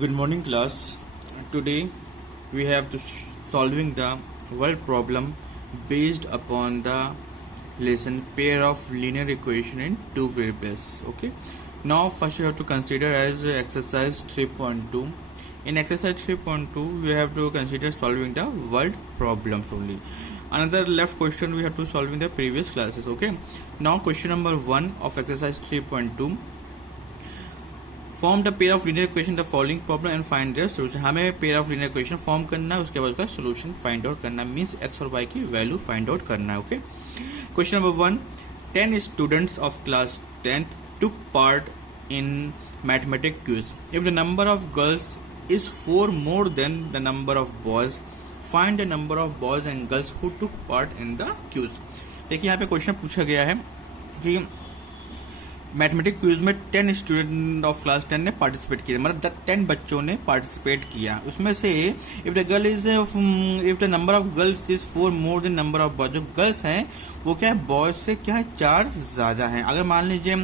Good morning, class. Today we have to solving the world problem based upon the lesson pair of linear equation in two variables. Okay. Now first you have to consider as exercise 3.2. In exercise 3.2 we have to consider solving the world problems only. Another left question we have to solving the previous classes. Okay. Now question number 1 of exercise 3.2. Form the pair of linear equation the following problem and find their solution. हमें pair of linear equation form करना है, उसके बाद उसका solution find out करना है, means x और y की वैल्यू फाइंड आउट करना है. Okay. Question number 1. 10 students of class 10th took part in mathematics quiz. If the number of girls is 4 more than the number of boys, find the number of boys and girls who took part in the quiz. देखिए यहाँ पे question पूछा गया है कि mathematics quiz में 10 student of class 10 ने participate किया, मतलब 10 बच्चों ने पार्टिसिपेट किया. उसमें से if the number of girls is 4 more than number of boys, जो गर्ल्स हैं वो क्या है बॉयज से क्या है 4 ज़्यादा हैं. अगर मान लीजिए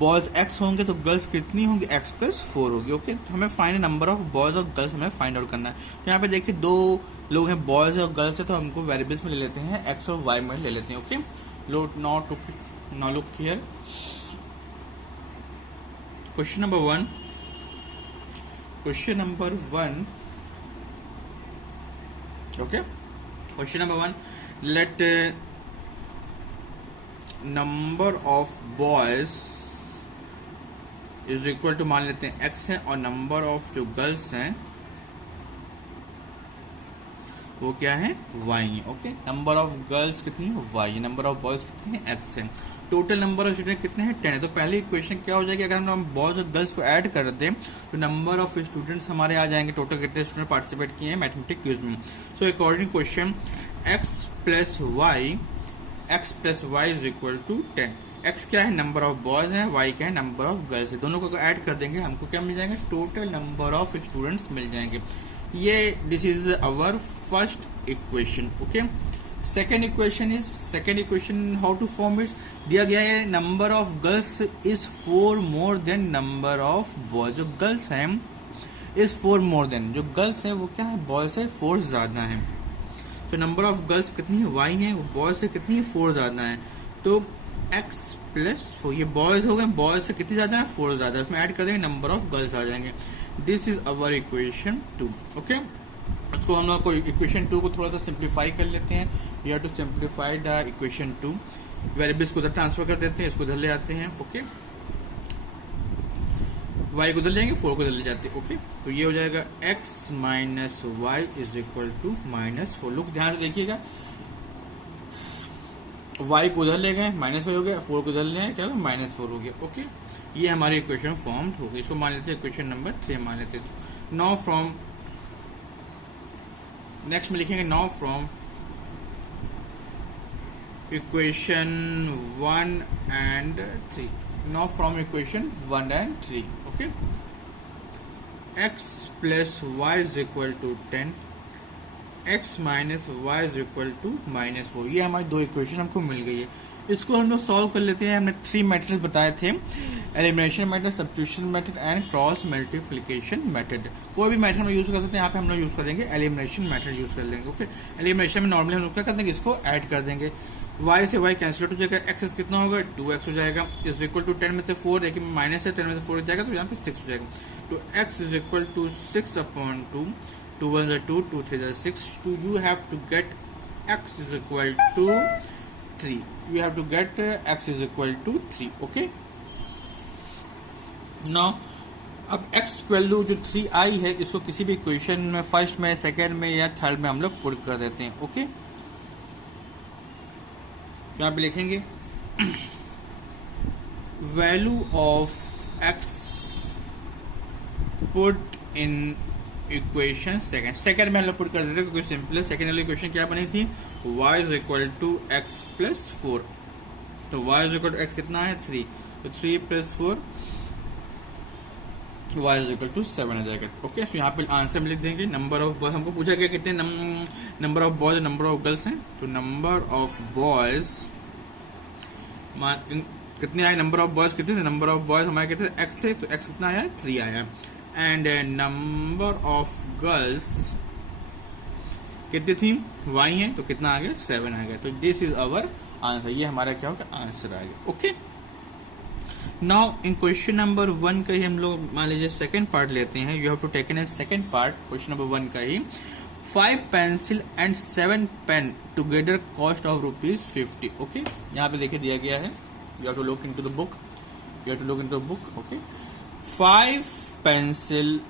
बॉयज x होंगे तो गर्ल्स कितनी होंगी x+4 होगी. ओके. तो हमें फाइंड नंबर ऑफ बॉयज और गर्ल्स हमें फाइंड आउट करना है. तो यहाँ पे देखिए दो लोग हैं बॉयज और गर्ल्स है, तो हमको वेरिएबल्स में ले लेते हैं x और y में ले लेते हैं. Okay. Now look here. Question number 1. Okay. Question number 1. Let number of boys is equal to, मान लेते हैं x है, और नंबर ऑफ जो गर्ल्स हैं वो क्या है y है. ओके. नंबर ऑफ गर्ल्स कितनी है y है, नंबर ऑफ बॉयज कितने हैं x है. टोटल नंबर ऑफ स्टूडेंट कितने हैं 10 है. तो पहले इक्वेशन क्या हो जाएगी, अगर हम बॉयज और गर्ल्स को ऐड कर दें तो नंबर ऑफ स्टूडेंट्स हमारे आ जाएंगे, टोटल कितने स्टूडेंट पार्टिसिपेट किए हैं मैथमेटिक्स क्विज में. So according question x plus Y is equal to 10. x क्या है नंबर ऑफ बॉयज हैं, y क्या है नंबर ऑफ गर्ल्स है. दोनों को ऐड कर देंगे हमको क्या मिल जाएंगे, टोटल नंबर ऑफ स्टूडेंट्स मिल जाएंगे. ये this is our first equation. Okay. Second equation how to form it. दिया गया है number of girls is 4 more than number of boys. जो गर्ल्स हैं इज 4 मोर देन, जो गर्ल्स हैं वो क्या है बॉयज से 4 ज़्यादा है. तो नंबर ऑफ गर्ल्स कितनी है y है, वो बॉयज से कितनी है 4 ज़्यादा है. तो x+4 ये बॉयज हो गए, बॉयज से कितनी ज़्यादा है 4 ज़्यादा है. उसमें ऐड कर देंगे नंबर ऑफ गर्ल्स आ जाएंगे. This is our equation 2. Okay. उसको हम लोग को इक्वेशन 2 को थोड़ा सा सिंप्लीफाई कर लेते हैं. We have to simplify the equation 2. Variables को उधर ट्रांसफर कर देते हैं, इसको उधर ले आते हैं. ओके. y को उधर लेंगे, 4 को उधर ले जाते हैं. ओके. तो ये हो जाएगा x minus y is equal to -4. Look ध्यान से देखिएगा, y को उधर ले गए -5 हो गया, 4 को उधर ले आए क्या होगा -4 हो गया. ओके. ये हमारी इक्वेशन फॉर्म हो गई. इसको मान लेते हैं इक्वेशन नंबर 3 मान लेते हैं. नाउ फ्रॉम नेक्स्ट में लिखेंगे now from equation 1 and 3. Now from equation 1 and 3. Okay. x plus Y is equal to 10, x minus y is equal to -4. ये हमारी दो इक्वेशन हमको मिल गई है. इसको हम लोग सॉल्व कर लेते हैं. हमने 3 मेथड्स बताए थे, elimination method, substitution method and cross multiplication method. कोई भी मेथड हम यूज़ कर सकते हैं. यहाँ पे हम लोग यूज़ कर देंगे एलिमिनेशन मेथड यूज़ कर लेंगे. ओके. एलिमिनेशन में नॉर्मली हम लोग क्या कर देंगे, इसको ऐड कर देंगे. y से y कैंसिल हो जाएगा, x कितना होगा 2x हो जाएगा, इज इक्वल टू 10 में से 4, देखिए माइनस है 10 में से 4 हो जाएगा तो यहाँ पे 6 हो जाएगा. तो x इज इक्वल टू 6/2, 2 1 2, 2 3 6. तो you have to get x is equal to 3. You have to get x is equal to 3. Okay. Now अब x वैल्यू जो 3 आई है इसको किसी भी इक्वेशन में फर्स्ट में, सेकेंड में या थर्ड में हम लोग पुट कर देते हैं. ओके. यहाँ पे लिखेंगे value of x put in equation second में हम लोग पुट कर देते हैं क्योंकि सिंपल है. सेकेंड वाली इक्वेशन क्या बनी थी, y is equal to x+4. तो y is equal to x कितना है 3, तो 3+4 y इज इक्वल टू 7 आ जाएगा. ओके. तो यहाँ पे आंसर में लिख देंगे नंबर ऑफ बॉयज. हमको पूछा गया कितने number of boys number of girls हैं. तो नंबर ऑफ बॉयज कितने आए, नंबर ऑफ बॉयज़ कितने थे, नंबर ऑफ बॉयज़ हमारे कितने एक्स थे, तो एक्स कितना आया, 3 आया। एंड नंबर ऑफ गर्ल्स कितनी थी, वाई है, तो कितना आ गया, 7 आ गया। तो दिस इज आवर आंसर, ये हमारा क्या होगा, आंसर आ गया। Okay, now in question number 1 का ही हम लोग मान लीजिए सेकंड पार्ट लेते हैं। You have to taken a second part question number 1 का ही। 5 pencil and 7 pen together cost of ₹50। Okay, यहाँ पे देखिए दिया गया है, you have to look into the book, you have to look into the book. Okay, 5 pencil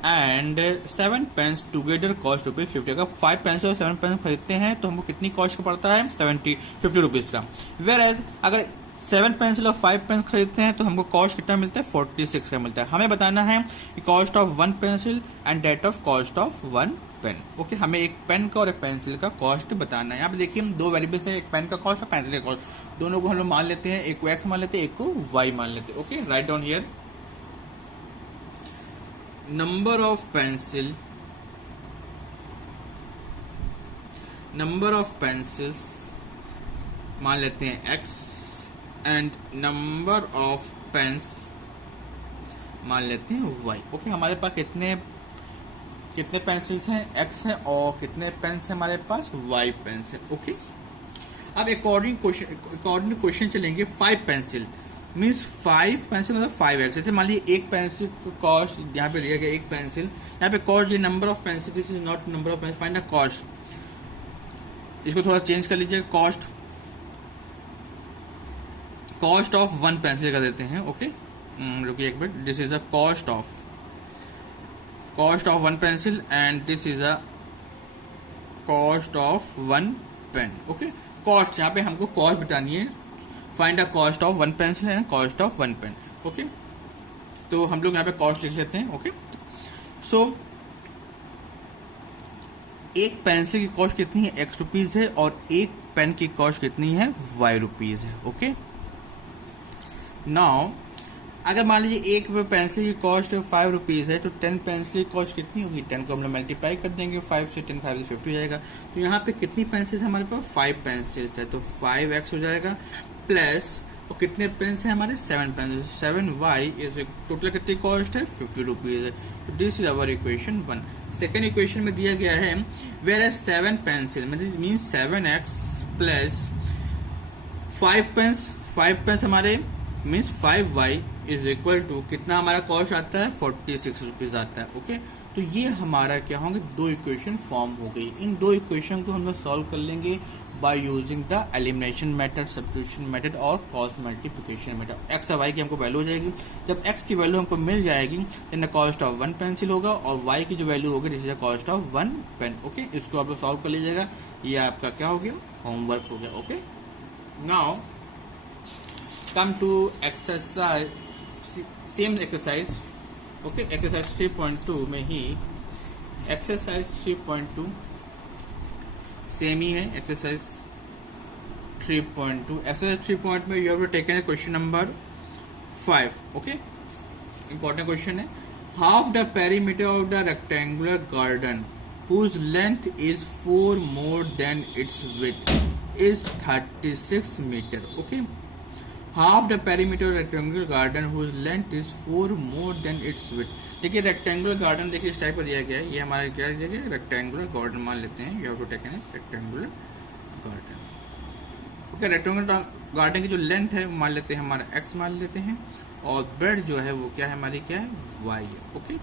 and 7 pens together cost ₹50। अगर 5 pencil और 7 पेन खरीदते हैं तो हमको कितनी कॉस्ट का पड़ता है, 50 रुपीज़ का। वेर एज अगर 7 पेंसिल और 5 पेन खरीदते हैं तो हमको कॉस्ट कितना मिलता है, 46 का मिलता है। हमें बताना है कि cost of 1 pencil and that of cost of 1 pen. Okay, हमें एक पेन का और एक पेंसिल का कॉस्ट बताना है। यहाँ पे देखिए हम 2 वेरिएबल्स है, एक पेन का कॉस्ट और पेंसिल का कॉस्ट, दोनों को हम लोग मान लेते हैं, एक को एक्स मान लेते हैं, एक को वाई मान लेते हैं। Okay, write down here number of pencils मान लेते हैं x and number of pens मान लेते हैं y। ओके, हमारे पास कितने पेंसिल्स हैं, x है, और कितने पेन्स हैं हमारे पास, y पेन्स है। ओके, अब अकॉर्डिंग क्वेश्चन चलेंगे। 5 पेंसिल मीन्स 5 पेंसिल मतलब 5x। जैसे मान लीजिए एक पेंसिल को कॉस्ट यहाँ पे दिया गया, एक पेंसिल, यहाँ पे कॉस्ट ये number of pencil, this is not number of pencil, find the cost. इसको थोड़ा चेंज कर लीजिए, कॉस्ट ऑफ 1 पेंसिल कर देते हैं। ओके, रुकिए एक minute, this is a cost of 1 pencil and this is a cost of 1 pen. Okay, cost यहाँ पे हमको कॉस्ट बतानी है, find the cost of 1 pencil and cost of 1 pen. Okay, तो हम लोग यहाँ पे कॉस्ट लिख लेते हैं। ओके, सो एक पेंसिल की कॉस्ट कितनी है, x रुपीज़ है, और एक पेन की कॉस्ट कितनी है, y रुपीज़ है। ओके, नाउ अगर मान लीजिए एक पेंसिल की कॉस्ट 5 रुपीज़ है तो 10 पेंसिल की कॉस्ट कितनी होगी, 10 को हम लोग मल्टीप्लाई कर देंगे 5 से, 10 5 से 50 हो जाएगा। तो यहाँ पे कितनी पेंसिल्स है हमारे पास, 5 पेंसिल्स है, तो 5x हो जाएगा प्लस, और कितने पेन्स हैं हमारे, 7 पेंसिल, 7y इज टोटल कितनी कॉस्ट है, 50 रुपीज़ है। तो this is our equation 1। Second equation में दिया गया है where as 7 pencil means 7x plus 5 pens हमारे means 5y is equal to कितना हमारा कॉस्ट आता है, 46 रुपीज़ आता है। ओके, तो ये हमारा क्या होंगे, 2 इक्वेशन फॉर्म हो गई। इन 2 इक्वेशन को हम लोग सॉल्व कर लेंगे by using the elimination method, substitution method और क्रॉस मल्टीप्लिकेशन मेथड। एक्स और वाई की हमको वैल्यू हो जाएगी। जब एक्स की वैल्यू हमको मिल जाएगी then the cost of 1 pencil होगा, और वाई की जो वैल्यू होगी this is the cost of 1 pen. Okay, इसको आप लोग सॉल्व कर लीजिएगा, ये आपका क्या हो गया, होमवर्क हो गया। Okay, now come to exercise, same exercise. Okay, exercise 3.2 में ही एक्सरसाइज 3.2 सेम ही है। एक्सरसाइज 3.2 एक्सरसाइज 3.2 में you have to taken a question number 5। Okay, important question है। Half the perimeter of the rectangular garden whose length is 4 more than its width is 36 metre. Okay, half the perimeter rectangular garden whose length is 4 more than its width. देखिए rectangular garden देखिए इस type का दिया गया है, ये हमारा क्या दिया गया है, रेक्टेंगुलर गार्डन मान लेते हैं। You have to taken as rectangular garden. Okay, rectangular garden की जो लेंथ है वो मान लेते हैं हमारा x मान लेते हैं, और ब्रेड जो है वो क्या है हमारी, क्या है, y है। ओके,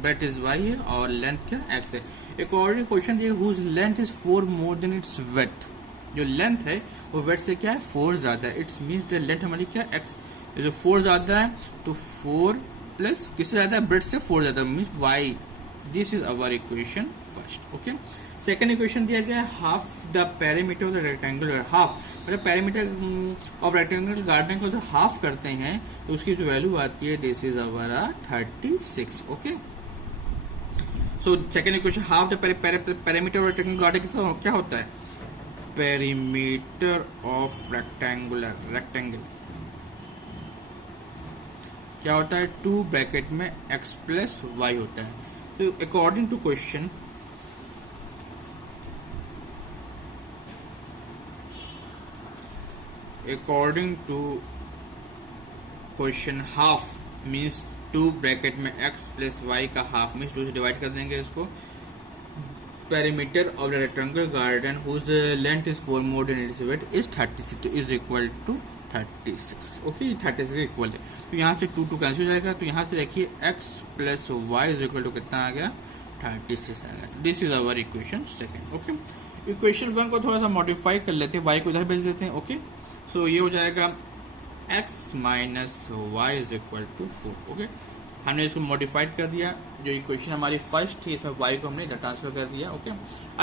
ब्रेड इज y है और लेंथ क्या x है। अकॉर्डिंग क्वेश्चन दिया whose length is 4 more than its width, जो लेंथ है वो वेट से क्या है, 4 ज़्यादा है। इट्स मीन्स द लेंथ हमारी क्या है, x, जो 4 ज़्यादा है तो 4 प्लस किससे ज़्यादा है, ब्रेड से 4 ज़्यादा, means y। This is our equation first. Okay, second equation दिया गया है half the perimeter of the rectangular, half मतलब पेरीमीटर ऑफ रेक्टेंगुलर गार्डन को जो हाफ करते हैं तो उसकी जो वैल्यू आती है this is our 36। Okay, so second equation half the perimeter of rectangular garden कितना क्या होता है, पेरीमीटर ऑफ रेक्टेंगल क्या होता है, 2 ब्रैकेट में x प्लस वाई होता है। तो according to question question half means 2 bracket में x प्लस वाई का हाफ मीन्स 2 से डिवाइड कर देंगे इसको। Perimeter of the rectangular garden whose length is 4 more than its width is 36 तो is equal to 36। Okay 36 equal है, तो यहाँ से 2 कैंसिल हो जाएगा, तो यहाँ से देखिए x plus Y is equal to कितना आ गया 36 आ गया। This is our equation second. Okay equation 1 को थोड़ा सा मॉडिफाई कर लेते हैं, y को इधर भेज देते हैं। ओके सो ये हो जाएगा x minus y is equal to 4। Okay हमने इसको मॉडिफाइड कर दिया, जो इक्वेशन हमारी फर्स्ट थी इसमें y को हमने इधर ट्रांसफर कर दिया। ओके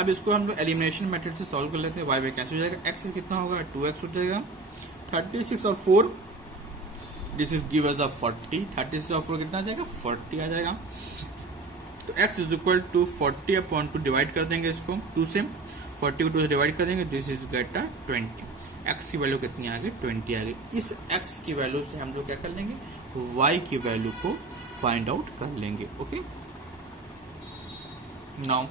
अब इसको हम लोग एलिमिनेशन मेथड से सॉल्व कर लेते हैं। y कैंसिल हो जाएगा, x कितना होगा 2x हो जाएगा, 36 और 4 दिस इज गिव अस अ 40, 36 और 4 कितना आ जाएगा 40 आ जाएगा। तो x is equal to 40 upon 2 divide कर देंगे इसको 2 से, 40 को 2 से डिवाइड कर देंगे, this is get a 20। x की वैल्यू कितनी आ गई 20 आ गई। इस x की वैल्यू से हम लोग क्या कर लेंगे y की वैल्यू को फाइंड आउट कर लेंगे। ओके नाउ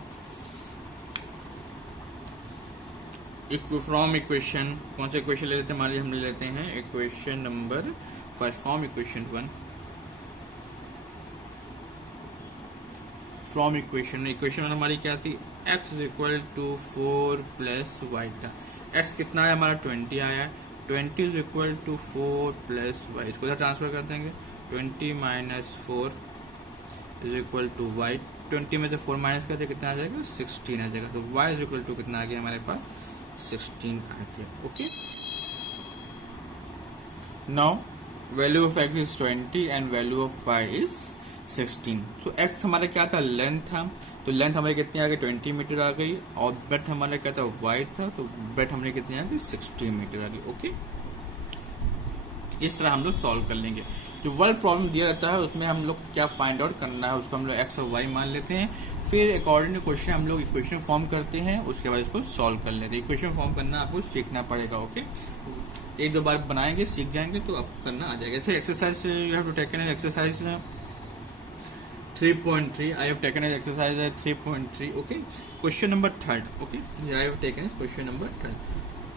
फ्रॉम इक्वेशन कौन सा इक्वेशन ले लेते हैं, हमारे हम ले लेते हैं equation number first from equation 1। From equation हमारी क्या थी x is equal to 4 plus y था। x कितना है हमारा 20 आया है, 20 is equal to 4 plus y, इसको ट्रांसफर कर देंगे 20 minus 4 is equal to y, 20 में से 4 माइनस करते कितना आ जाएगा 16 आ जाएगा। तो y इज इक्वल टू कितना आ गया हमारे पास 16 आ गया। Okay now value of x is 20 and value of y is 16। तो x हमारा क्या था लेंथ था, तो लेंथ हमारी कितनी आ गई 20 मीटर आ गई, और ब्रेथ हमारा क्या था y था, तो ब्रेथ हमारी कितनी आ गई 16 मीटर आ गई। ओके इस तरह हम लोग सॉल्व कर लेंगे। जो वर्ड प्रॉब्लम दिया रहता है उसमें हम लोग क्या फाइंड आउट करना है, उसको हम लोग x और y मान लेते हैं, फिर अकॉर्डिंग टू क्वेश्चन हम लोग इक्वेशन फॉर्म करते हैं, उसके बाद इसको सॉल्व कर लेते हैं। इक्वेशन फॉर्म करना आपको सीखना पड़ेगा। ओके एक दो बार बनाएंगे सीख जाएंगे तो आपको करना आ जाएगा। जैसे exercise you have to taken as exercise 3.3 I have taken as exercise 3.3. okay question number 3rd. okay I have taken as question number 3rd.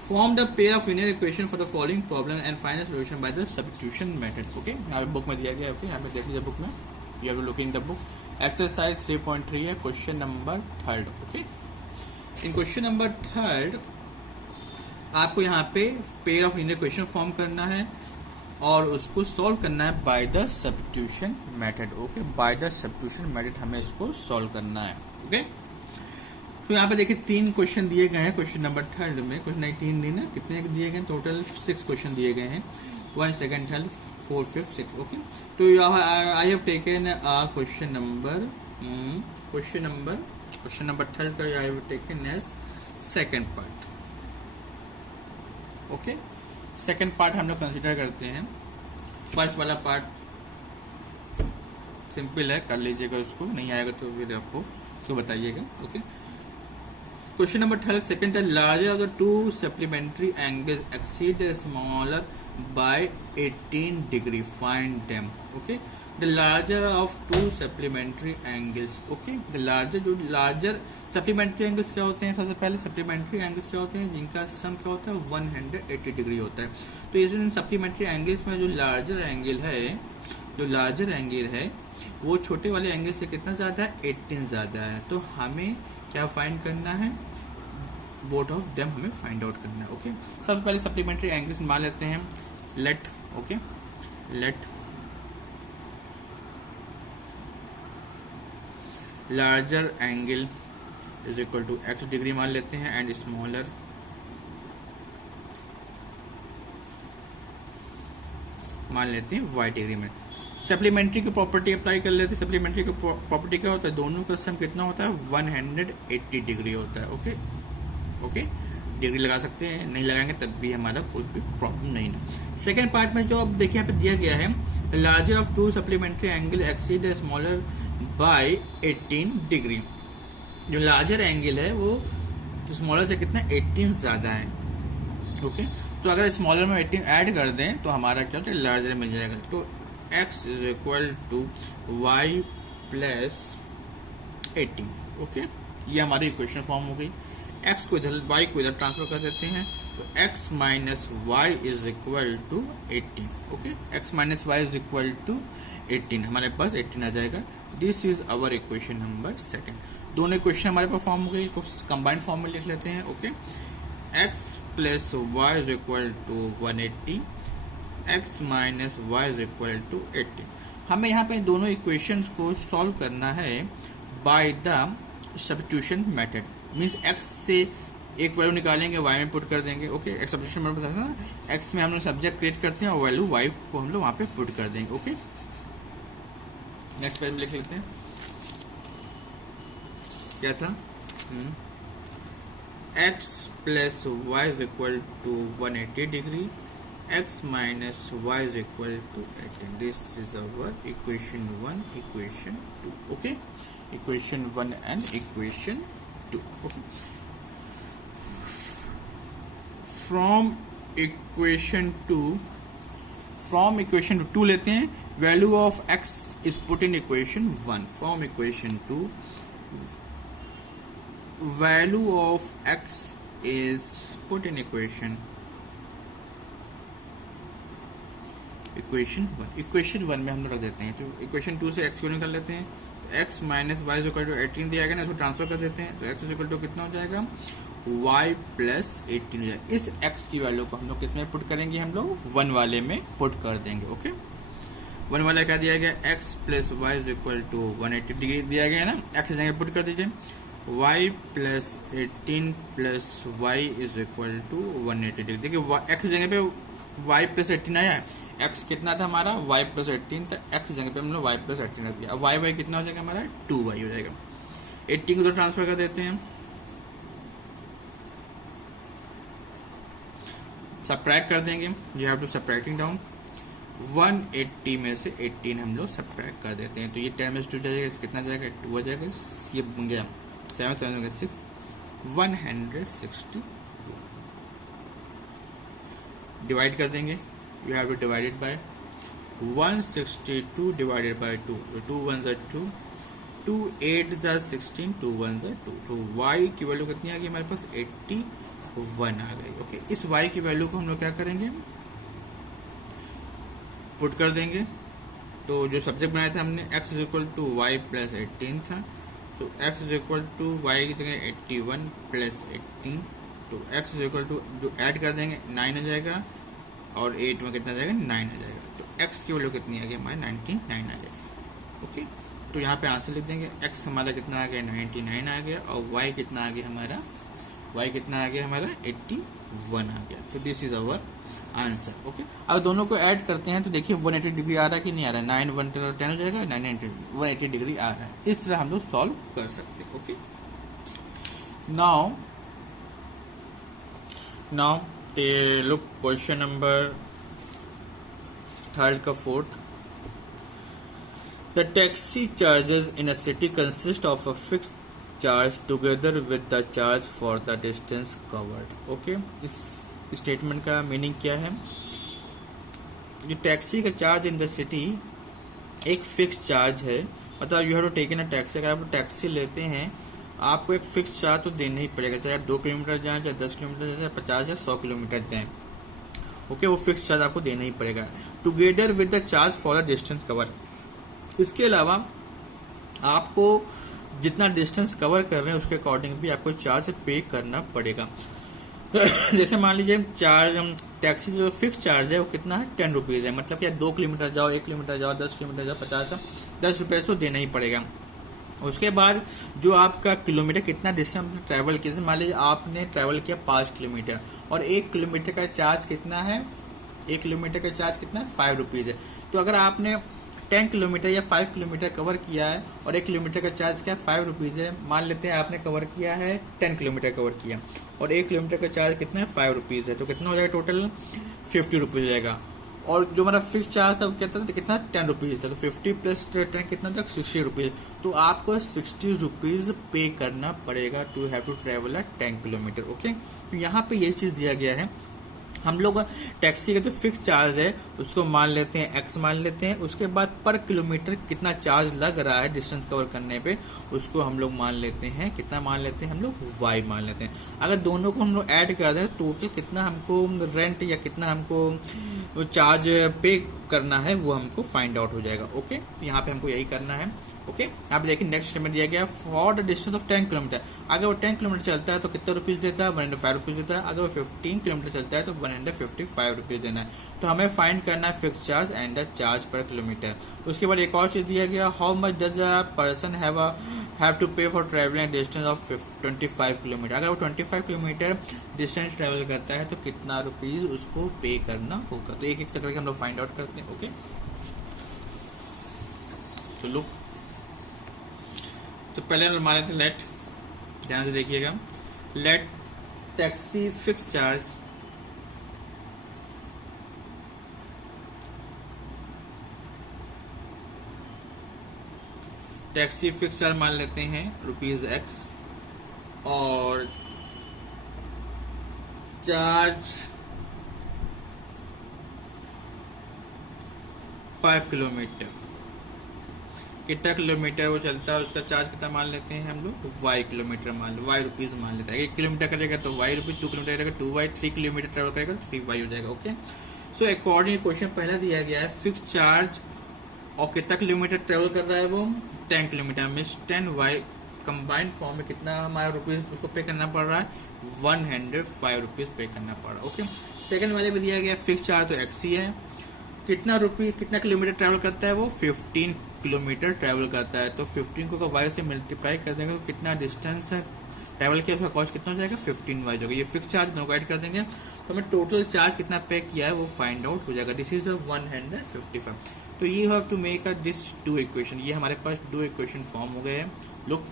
Form the pair of linear equation for the following problem and find a solution by the substitution method. okay यहाँ पे book में दिया गया है, यहाँ पे देख लीजिए बुक में, you have to look in the book. exercise 3.3 है question number 3rd. okay in question number 3rd आपको यहाँ पे pair of linear equation form करना है और उसको सॉल्व करना है bye the substitution method. Okay bye the substitution method हमें इसको सॉल्व करना है। ओके तो यहाँ पे देखिए 3 क्वेश्चन दिए गए हैं क्वेश्चन नंबर 3rd में, कुछ नहीं 3 दिन है, कितने दिए गए टोटल 6 क्वेश्चन दिए गए हैं, 1 2 3 4 5 6। ओके तो I have taken question number 3rd का I have taken as second part. Okay second part हम लोग कंसिडर करते हैं। फर्स्ट वाला पार्ट सिंपल है, कर लीजिएगा, उसको नहीं आएगा तो फिर आपको उसको बताइएगा। ओके क्वेश्चन नंबर 3 सेकंड है larger of the 2 supplementary angles exceed the smaller by 18 degree find them. Okay the larger of 2 supplementary angles. Okay the larger supplementary angles क्या होते हैं, सबसे पहले सप्लीमेंट्री एंगल्स क्या होते हैं जिनका सम क्या होता है 180 डिग्री होता है। तो इस सप्लीमेंट्री एंगल्स में जो लार्जर एंगल है वो छोटे वाले एंगल से कितना ज़्यादा है 18 ज़्यादा है। तो हमें क्या फाइंड करना है, बोथ ऑफ देम हमें फाइंड आउट करना है। ओके सबसे पहले सप्लीमेंट्री एंगल्स मान लेते हैं, let larger angle is equal to x degree मान लेते हैं एंड स्मॉलर मान लेते हैं y डिग्री में। सप्लीमेंट्री की प्रॉपर्टी अप्लाई कर लेते हैं। सप्लीमेंट्री की प्रॉपर्टी क्या होता है, दोनों का सम कितना होता है 180 डिग्री होता है। ओके डिग्री लगा सकते हैं, नहीं लगाएंगे तब भी हमारा कोई भी प्रॉब्लम नहीं है। सेकेंड पार्ट में जो अब देखिए यहाँ पे दिया गया है larger of 2 supplementary angle exceed the smaller by 18 degree. जो लार्जर एंगल है वो स्मॉलर से कितना 18 ज़्यादा है। ओके तो अगर स्मॉलर में 18 ऐड कर दें तो हमारा क्या होता है लार्जर मिल जाएगा। तो x is equal to y plus 18। Okay ये हमारी इक्वेशन फॉर्म हो गई। एक्स को इधर वाई को इधर ट्रांसफर कर देते हैं, तो x minus y is equal to 18। Okay, x minus y is equal to 18, हमारे पास 18 आ जाएगा। This is our equation number second. दोनों इक्वेशन हमारे पास फॉर्म हो गई, इसको कंबाइंड फॉर्म में लिख लेते हैं। Okay, x plus Y is equal to 180, x minus y is equal to 18। हमें यहाँ पे दोनों इक्वेशंस को सॉल्व करना है bye the substitution method. Means x से एक वैल्यू निकालेंगे, वाई में पुट कर देंगे। ओके, एक सब्स्टिट्यूशन मेथड बताया ना, एक्स में हम लोग सब्जेक्ट क्रिएट करते हैं और वैल्यू वाई को हम लोग वहाँ पे पुट कर देंगे। ओके, नेक्स्ट पेज में लिख लेते हैं क्या था। X plus Y is equal to 180 degree, x minus y is equal to 18. This is our equation 1, equation 2. Okay, equation 1 and equation 2. Okay, from equation 2 लेते हैं, value of x is put in equation 1. From equation 2, value of x is put in equation 1 में हम लोग रख देते हैं। तो equation 2 से x को निकाल लेते हैं, x minus y equal to 18 दिया गया ना, इसको ट्रांसफर कर देते हैं, तो x इक्वल टू कितना हो जाएगा, y प्लस 18 हो जाएगा। इस x की वैल्यू को हम लोग किस में पुट करेंगे, हम लोग 1 वाले में पुट कर देंगे। ओके, 1 वाला क्या दिया गया, x plus Y is equal to 180 degree दिया गया ना, x जगह पुट कर दीजिए, y plus 18 plus Y is equal to 180 degree. देखिए x जगह पे y प्लस 18 आया है, x कितना था हमारा, y प्लस 18 था, x जगह पे हमने y प्लस 18 रख दिया। अब y कितना हो जाएगा हमारा, 2y हो जाएगा। 18 को तो ट्रांसफर कर देते हैं, सब्ट्रैक्ट कर देंगे, you have to subtracting down. 180 में से 18 हम लोग सब्ट्रैक्ट कर देते हैं, तो ये 10 में 2 जाएगा, तो कितना जाएगा, 2 हो जाएगा। ये बन गया 7 7 हो गया 6, 162 डिवाइड कर देंगे, you have to divide it by 162 divided by 2, 2 1 ज़ा 2, 2 8 ज़ा 16, 2 1 ज़ा 2, तो y की वैल्यू कितनी आ गई हमारे पास, 81 आ गई। ओके, इस y की वैल्यू को हम लोग क्या करेंगे, पुट कर देंगे। तो जो सब्जेक्ट बनाया था हमने, x is equal to y plus 18 था, तो x is equal to y की जगह 81 प्लस 18, तो x इज इक्वल टू जो ऐड कर देंगे 9 हो जाएगा, और 8 में कितना जाएगा, 9 आ जाएगा। तो x की वैल्यू कितनी आ गई हमारे, 99 आ जाएगा। ओके, तो यहाँ पे आंसर लिख देंगे, x हमारा कितना आ गया, 99 आ गया, और y कितना आ गया हमारा, 81 आ गया। तो this is our answer. Okay, अब दोनों को ऐड करते हैं तो देखिए 180 डिग्री आ रहा है कि नहीं आ रहा है, 9 1 10 हो जाएगा, 180 डिग्री आ रहा है। इस तरह हम लोग सॉल्व कर सकते हैं। Okay, now look question number 3 का 4th। The taxi charges in a city consist of a fixed charge together with the charge for the distance covered. Okay, इस स्टेटमेंट का मीनिंग क्या है, जो टैक्सी का चार्ज इन द सिटी एक fix charge है, मतलब you have to take in a taxi. अगर आप टैक्सी लेते हैं, आपको एक फिक्स चार्ज तो देना ही पड़ेगा, चाहे आप 2 किलोमीटर जाएँ, चाहे 10 किलोमीटर जाएँ, चाहे 50 या 100 किलोमीटर जाएँ। ओके, वो फिक्स चार्ज आपको देना ही पड़ेगा, together with the charge for the distance cover. इसके अलावा आपको जितना डिस्टेंस कवर कर रहे हैं उसके अकॉर्डिंग भी आपको चार्ज पे करना पड़ेगा। जैसे मान लीजिए टैक्सी जो फिक्स चार्ज है वो कितना है, 10 रुपीज़ है, मतलब कि 2 किलोमीटर जाओ, 1 किलोमीटर जाओ, 10 किलोमीटर जाओ, 10 रुपये तो देना ही पड़ेगा। उसके बाद जो आपका किलोमीटर कितना डिस्टेंस ट्रैवल किया, मान लीजिए आपने ट्रैवल किया 5 किलोमीटर, और 1 किलोमीटर का चार्ज कितना है, 1 किलोमीटर का चार्ज कितना है, 5 रुपीज़ है। तो अगर आपने 10 किलोमीटर या 5 किलोमीटर कवर किया है और 1 किलोमीटर का चार्ज क्या है, 5 रुपीज़ है, मान लेते हैं आपने कवर किया है 10 किलोमीटर कवर किया और 1 किलोमीटर का चार्ज कितना है, 5 रुपीज़ है, तो कितना हो जाएगा टोटल, 50 रुपीज़ हो जाएगा। और जो हमारा फिक्स चार्ज था वो क्या था, तो कितना 10 रुपीज़ था, तो 50 प्लस 10 कितना था, 60 रुपीज़। तो आपको 60 रुपीज़ पे करना पड़ेगा to have to travel 10 kilometre. Okay, तो यहाँ पे ये चीज़ दिया गया है, हम लोग टैक्सी का जो फिक्स चार्ज है उसको मान लेते हैं एक्स मान लेते हैं, उसके बाद पर किलोमीटर कितना चार्ज लग रहा है डिस्टेंस कवर करने पे उसको हम लोग मान लेते हैं, कितना मान लेते हैं हम लोग वाई मान लेते हैं। अगर दोनों को हम लोग ऐड कर दें टोटल कितना हमको रेंट या कितना हमको चार्ज पे करना है वो हमको फाइंड आउट हो जाएगा। ओके, यहाँ पे हमको यही करना है। ओके, यहाँ पे देखिए नेक्स्ट में दिया गया for the distance of 10 kilometre. अगर वो 10 किलोमीटर चलता है तो कितना रुपीज़ देता है, 105 रुपीज़ देता है। अगर वो 15 किलोमीटर चलता है तो 155 रुपीज़ देना है। तो हमें फाइंड करना है fix charge and the charge per kilometre. उसके बाद एक और चीज़ दिया गया, how much does a person have to pay for travelling distance of 25 kilometre. अगर वो 25 किलोमीटर डिस्टेंस ट्रैवल करता है तो कितना रुपीज़ उसको पे करना होगा। तो एक एक करके हम लोग फाइंड आउट करते हैं। ओके, चलो तो पहले हम मान लेते हैं लेट, ध्यान से देखिएगा, लेट टैक्सी फिक्स चार्ज मान लेते हैं रुपीज़ एक्स और चार्ज पर किलोमीटर, कितना किलोमीटर वो चलता है उसका चार्ज कितना मान लेते हैं हम लोग, वाई किलोमीटर मान लो, वाई रुपीज़ मान लेते हैं। 1 किलोमीटर करेगा तो वाई रुपीज़, 2 किलोमीटर करेगा 2 वाई, 3 किलोमीटर ट्रेवल करेगा तो 3 वाई हो जाएगा। ओके, सो अकॉर्डिंग क्वेश्चन पहला दिया गया है फिक्स चार्ज और कितना किलोमीटर ट्रेवल कर रहा है वो 10 किलोमीटर में 10 वाई कंबाइंड फॉर्म में कितना हमारा रुपीज़ उसको पे करना पड़ रहा है, 105 रुपीज़ पे करना पड़ रहा है। ओके, सेकंड वाले में दिया गया फिक्स चार्ज तो एक्स ही है, कितना किलोमीटर ट्रैवल करता है वो 15 किलोमीटर ट्रैवल करता है। तो 15 को वाई से मल्टीप्लाई कर देंगे तो कितना डिस्टेंस है ट्रैवल किया उसका कॉस्ट कितना हो जाएगा, 15 वाई होगा। ये फिक्स चार्ज दोनों ऐड कर देंगे तो हमें टोटल चार्ज कितना पे किया है वो फाइंड आउट हो जाएगा। This is 155। तो ये have to make a this 2 equation, ये हमारे पास 2 इक्वेशन फॉर्म हो गए हैं। Look,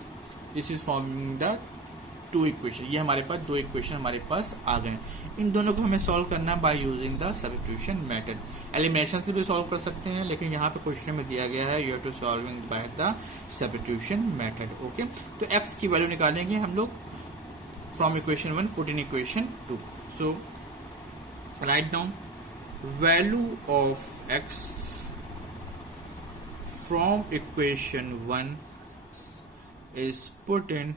this is forming the 2 equation, ये हमारे पास 2 इक्वेशन हमारे पास आ गए हैं। इन दोनों को हमें सॉल्व करना by using the substitution method. Elimination से भी सॉल्व कर सकते हैं लेकिन यहाँ पे क्वेश्चन में दिया गया है you have to solving by the substitution method. Okay, तो x की वैल्यू निकालेंगे हम लोग from equation 1 put in equation 2। So write down value of x from equation 1 is put in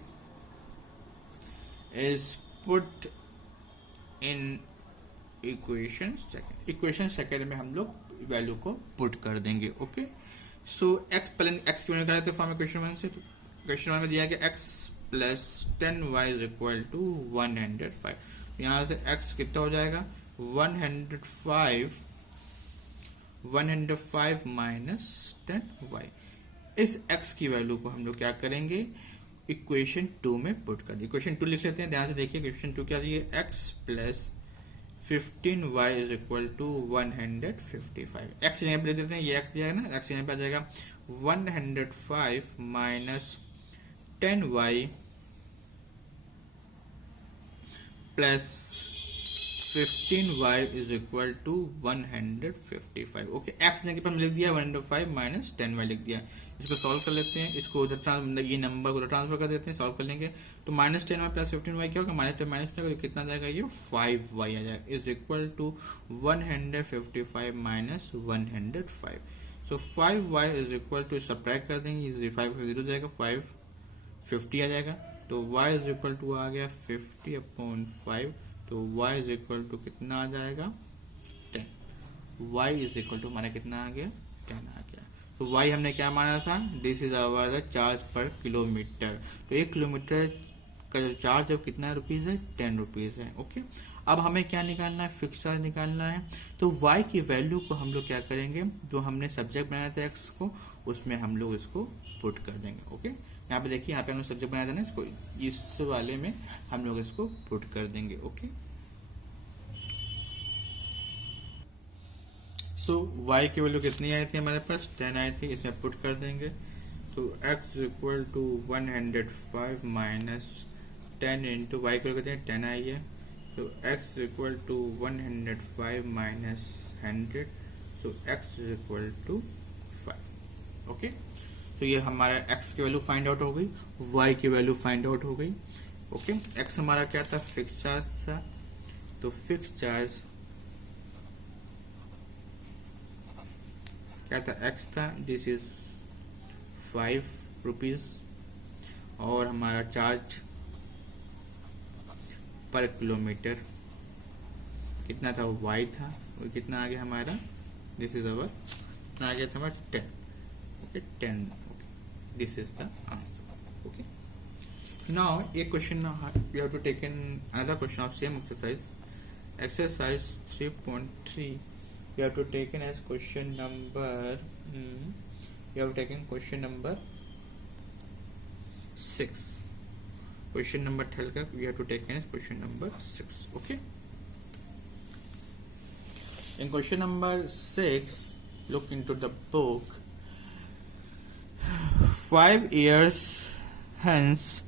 equation second में हम लोग वैल्यू को पुट कर देंगे। ओके, सो एक्स पहले एक्स की वैल्यू निकालते हैं फ्रॉम इक्वेशन 1 से। क्वेश्चन 1 में दिया गया x plus 10y is equal to 105। यहाँ से x कितना हो जाएगा 105 माइनस 10y। इस x की वैल्यू को हम लोग क्या करेंगे इक्वेशन 2 में पुट कर दिए। इक्वेशन 2 लिख लेते हैं, ध्यान से देखिए इक्वेशन 2 क्या दिए, x plus 15y is equal to 155। x यहाँ पे लिख देते हैं, ये x दिया है ना, x यहाँ पे आ जाएगा 105 minus 10y plus 15y is equal to 155। Okay, x ने के पास लिख दिया 105 माइनस 10y लिख दिया। इसको सॉल्व कर लेते हैं, इसको उधर ये नंबर को उधर ट्रांसफर कर देते हैं, सॉल्व कर लेंगे तो माइनस 10y प्लस 15y क्या होगा, माइनस कितना जाएगा ये 5y आ जाएगा is equal to 155 minus 105। So 5y is equal to subtract कर देंगे, ये 5 0 जाएगा, 550 आ जाएगा। तो y इज इक्वल टू आ गया 50/5। तो y इज इक्वल टू कितना आ जाएगा 10। y इज इक्वल टू हमारा कितना आ गया 10 आ गया। तो y हमने क्या माना था, this is our charge per kilometre. तो 1 किलोमीटर का जो चार्ज है कितना रुपीज़ है 10 रुपीज़ है। ओके, अब हमें क्या निकालना है फिक्स चार्ज निकालना है। तो y की वैल्यू को हम लोग क्या करेंगे, जो हमने सब्जेक्ट बनाया था x को उसमें हम लोग इसको पुट कर देंगे। ओके, यहाँ पे देखिए यहाँ पे हमने सब्जेक्ट बनाया था ना, इसको इस वाले में हम लोग इसको पुट कर देंगे। ओके, सो y की वैल्यू कितनी आई थी हमारे पास 10 आई थी, इसमें पुट कर देंगे। तो x equal to 105 minus 10 into y की वैल्यू 10 आई है। तो x equal to 105 minus 100, so x equal to 5। Okay, तो ये हमारा x की वैल्यू फाइंड आउट हो गई, y की वैल्यू फाइंड आउट हो गई। ओके, x हमारा क्या था फिक्स चार्ज था, तो फिक्स चार्ज क्या था, एक्स था, दिस इज 5 रुपीज़, और हमारा चार्ज पर किलोमीटर कितना था, वाई था, और कितना आ गया हमारा, दिस इज अवर, कितना आ गया था हमारा 10, okay 10, okay this is the answer. Okay, now a question we have to take in another question of same exercise 3.3. we have to take in as question number we have taken question number 6. question number 12 we have to take in as question number 6. okay, in question number 6, look into the book. 5 years hence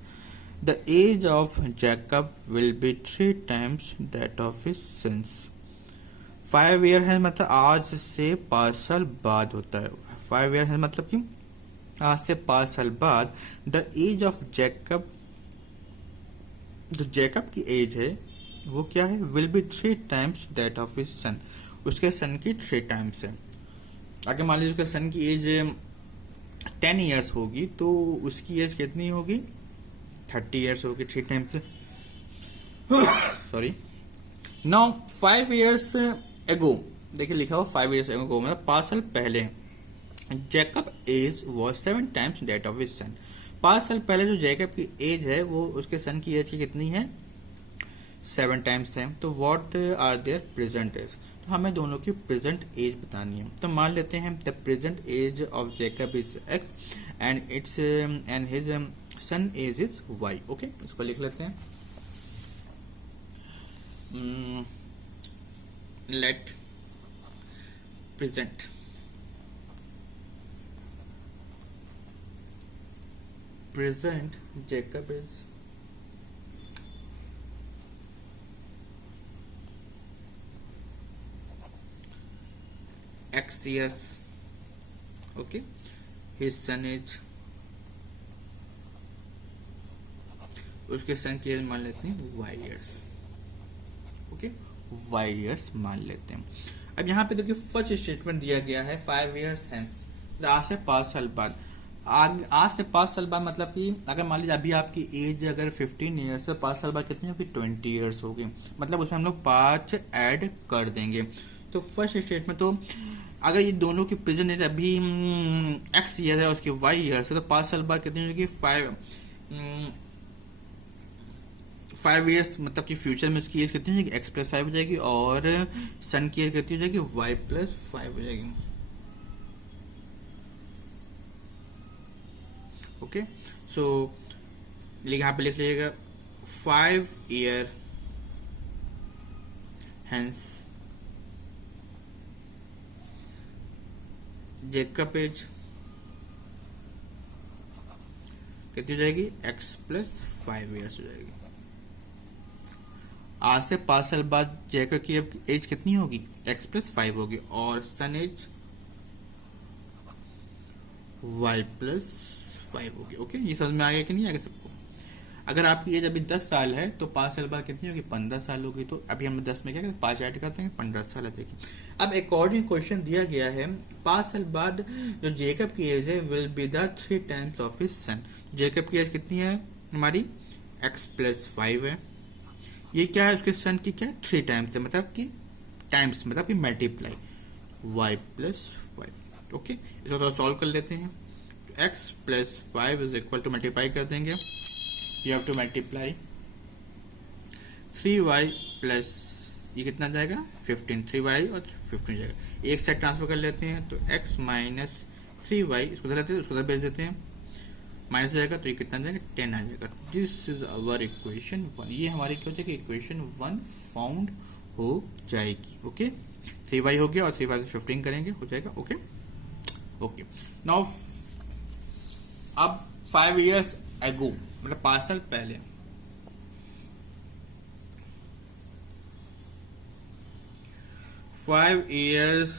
the age of Jacob will be 3 times that of his sons. 5 year है मतलब आज से 5 साल बाद होता है। 5 year है मतलब कि आज से 5 साल बाद द एज ऑफ जैकब, जो जैकब की एज है वो क्या है, will be 3 times that of his सन, उसके सन की 3 टाइम्स है। अगर मान लीजिए उसके सन की एज 10 ईयर्स होगी तो उसकी एज कितनी होगी, 30 ईयर्स होगी 3 टाइम्स से। सॉरी, नाउ 5 ईयर्स एगो, देखिए लिखा हुआ 5 ईयर्स एगो मतलब 5 साल पहले Jacob age was 7 times that of his son. 5 साल पहले जो जैकब की एज है वो उसके सन की एज की कितनी है, 7 टाइम्स है। तो what are their present age, तो हमें दोनों की प्रेजेंट एज बतानी है। तो मान लेते हैं the present age of Jacob is x and its and his son age is y. Okay, इसको लिख लेते हैं। Let present Jacob is x years, okay, his son is, उसके सन की एज मान लेते हैं y years, okay y years मान लेते हैं। अब यहाँ पे देखिए फर्स्ट स्टेटमेंट दिया गया है 5 years hence, आज से 5 साल बाद। आज से 5 साल बाद मतलब कि अगर मान लीजिए अभी आपकी एज अगर 15 ईयर्स है, 5 साल बाद कितनी होगी, 20 ईयर्स होगी, मतलब उसमें हम लोग 5 ऐड कर देंगे। तो फर्स्ट स्टेटमेंट, तो अगर ये दोनों की प्रेजेंट एज अभी एक्स ईयर है उसकी वाई ईयर्स है, तो 5 साल बाद कितनी होगी, 5 ईयर्स मतलब कि फ्यूचर में उसकी एज कितनी हो जाएगी, एक्स प्लस 5 हो जाएगी, और सन की एज कितनी हो जाएगी, वाई प्लस 5 हो जाएगी। ओके, सो यहाँ पे लिख लीजिएगा 5 ईयर हेंस जैकब एज कितनी हो जाएगी, एक्स प्लस 5 ईयर्स हो जाएगी। आज से 5 साल बाद जैकब की एज कितनी होगी, एक्स प्लस 5 होगी, और सन एज वाई प्लस 5 होगी। ओके, ये समझ में आ गया कि नहीं आ गया सबको। अगर आपकी एज अभी 10 साल है तो 5 साल बाद कितनी होगी, 15 साल होगी। तो अभी हम 10 में क्या करें, 5 ऐड करते हैं, 15 साल आ जाएगी। अब अकॉर्डिंग क्वेश्चन दिया गया है 5 साल बाद जो जैकब की एज है will be the 3 times of his sun. Jacob की एज कितनी है हमारी, एक्स प्लस 5 है, ये क्या है उसके सन की क्या है, 3 टाइम्स है, मतलब कि टाइम्स मतलब कि मल्टीप्लाई वाई प्लस 5। ओके, इसको थोड़ा सॉल्व कर लेते हैं। X plus 5 is equal to multiply कर देंगे, you have to multiply 3y plus ये कितना जाएगा 15, 3y और 15 जाएगा, एक साइड ट्रांसफर कर लेते हैं तो x माइनस 3y इसको उधर लेते हैं, उसको उधर भेज देते हैं, माइनस हो जाएगा तो ये कितना जाएगा 10 आ जाएगा। दिस इज अवर इक्वेशन 1, ये हमारी क्या हो जाएगी, इक्वेशन 1 फाउंड हो जाएगी। ओके, 3y हो गया और 3y से 15 करेंगे हो जाएगा। ओके ओके, नाउ अब 5 years ago मतलब 5 साल पहले, फाइव ईयर्स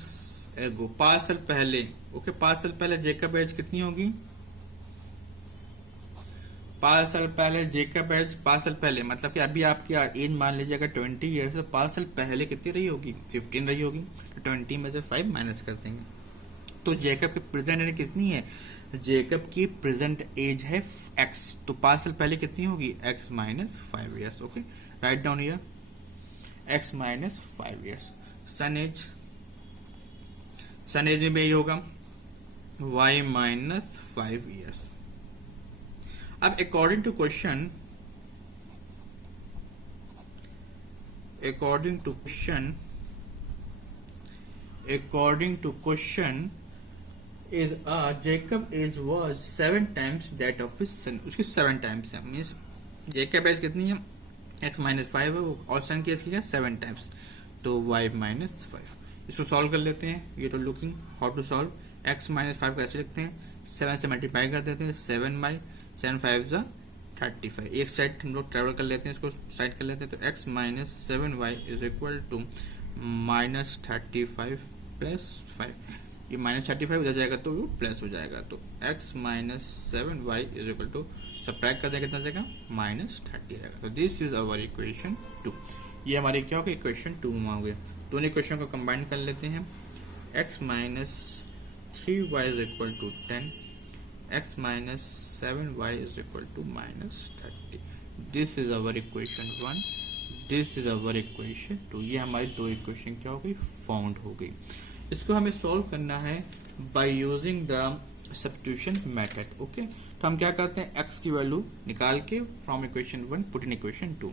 एगो 5 साल पहले। ओके, 5 साल पहले जैकब एज कितनी होगी, 5 साल पहले जैकब एज 5 साल पहले मतलब कि अभी आपकी एज मान लीजिए अगर 20 ईयर्स तो 5 साल पहले कितनी रही होगी, 15 रही होगी। 20 में से 5 माइनस कर देंगे तो जेकब की प्रेजेंट एज कितनी है, जेकब की प्रेजेंट एज है x, तो पार्सल पहले कितनी होगी x minus 5 years. Okay, write down here x minus 5 years. Son age में भी यही होगा y माइनस 5 ईयर्स। अब according to question is Jacob age was 7 times that of his son, उसकी 7 टाइम्स है, मीन्स जेकब एज कितनी है x minus 5 है वो, और सन की एज की है 7 टाइम्स, तो y माइनस 5। इसको सॉल्व कर लेते हैं। ये तो looking how to solve, x minus 5 कैसे लिखते हैं, 7 से मल्टीप्लाई कर देते हैं, 7 बाई 7 5 ज़ा 35। एक साइड हम लोग ट्रेवल कर लेते हैं, इसको साइड कर लेते हैं, तो x minus 7y is equal to minus 35 plus 5। ये माइनस 35 उधर जाएगा तो वो प्लस हो जाएगा, तो x minus 7y is equal to subtract कर देंगे कितना जाएगा माइनस 30 आएगा। तो दिस इज अवर इक्वेशन 2। ये हमारी क्या होगा इक्वेशन 2 में हो गया। दोनों इक्वेशन को कंबाइन कर लेते हैं, x minus 3y is equal to 10, x minus 7y is equal to minus 30। This is our equation 1, this is our equation 2। ये हमारी दो इक्वेशन क्या हो गई फाउंड हो गई। इसको हमें सॉल्व करना है by using the substitution method. Okay, तो हम क्या करते हैं, x की वैल्यू निकाल के from equation 1 put in equation 2।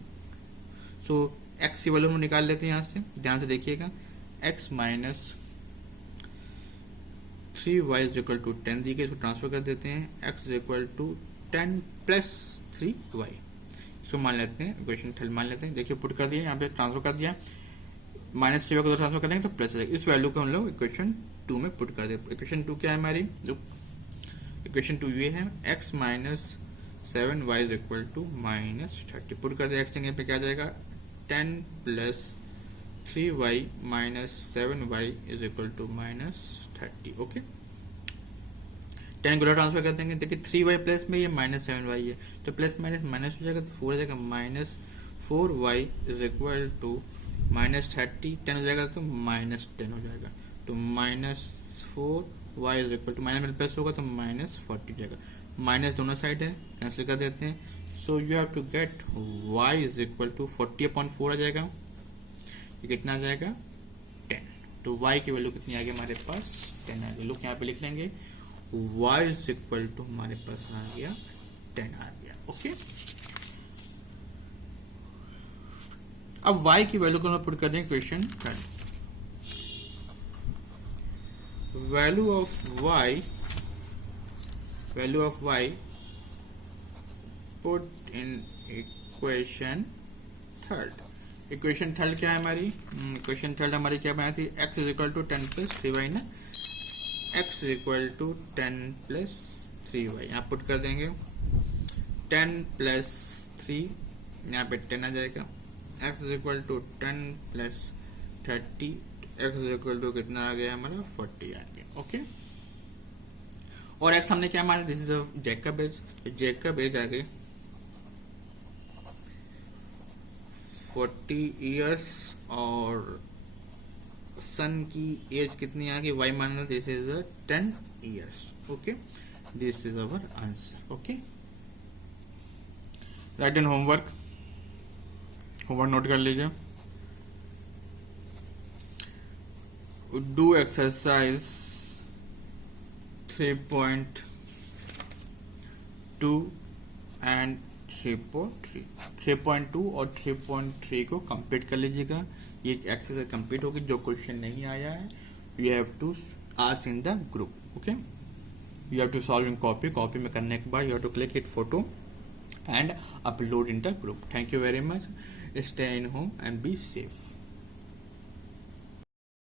So x की वैल्यू हम निकाल लेते हैं यहाँ से, ध्यान से देखिएगा, x minus 3y is equal to 10 दी गई, इसको ट्रांसफर कर देते हैं, x is equal to 10 plus 3y, इसको मान लेते हैं इक्वेशन 3 मान लेते हैं। देखिए पुट कर दिया, यहाँ पे ट्रांसफर कर दिया, माइनस 3y को ट्रांसफर करेंगे तो प्लस जाएगा। इस वैल्यू को हम लोग इक्वेशन 2 में पुट कर देते। इक्वेशन 2 क्या है हमारी, जो इक्वेशन 2 ये है, x minus 7y is equal to minus 30। Put कर दिया, x जगह पे क्या जाएगा 10 plus 3y minus 7y is equal to minus 30। Okay, 10 को ट्रांसफर कर देंगे, देखिए 3y प्लस में ये माइनस 7y है, तो प्लस माइनस माइनस हो जाएगा, तो 4 हो जाएगा, minus 4y is equal to minus 30, 10 हो जाएगा तो माइनस 10 हो जाएगा, तो minus 4y is equal to minus में प्लस होगा तो माइनस 40 हो जाएगा। माइनस दोनों साइड है, कैंसिल कर देते हैं, so you have to get y is equal to 40/4 आ जाएगा, ये कितना आ जाएगा 10। तो y की वैल्यू कितनी आ गई हमारे पास 10 आ गई। लोग यहाँ पे लिख लेंगे y इज इक्वल टू हमारे पास आ गया 10 आ गया। ओके, अब y की वैल्यू को हम पुट कर देंगे equation 3। Value of y put in equation 3। Equation 3 क्या है हमारी, इक्वेशन 3 हमारी क्या बनाई थी, x is equal to 10 plus 3y ना, x is equal to 10 plus 3y, यहाँ पुट कर देंगे, 10 प्लस 3 यहाँ पे 10 आ जाएगा, x is equal to 10 plus 30, x is equal to कितना आ गया हमारा 40 आ गया। ओके, और x हमने क्या माना, दिस इज जैकब एज, तो जैकब एज आ गई 40 इयर्स, और सन की एज कितनी आ गई, y माना, this is 10 years. Okay, this is our answer. Okay, right and homework note कर लीजिए, डू एक्सरसाइज 3.2 एंड 3.3, 3.2 और 3.3 को कंप्लीट कर लीजिएगा। ये एक्सरसाइज कंप्लीट होगी, जो क्वेश्चन नहीं आया है you have to ask in the group. Okay, you have to solve in copy में करने के बाद you have to click it photo and upload in the group. Thank you very much. Stay in home and be safe.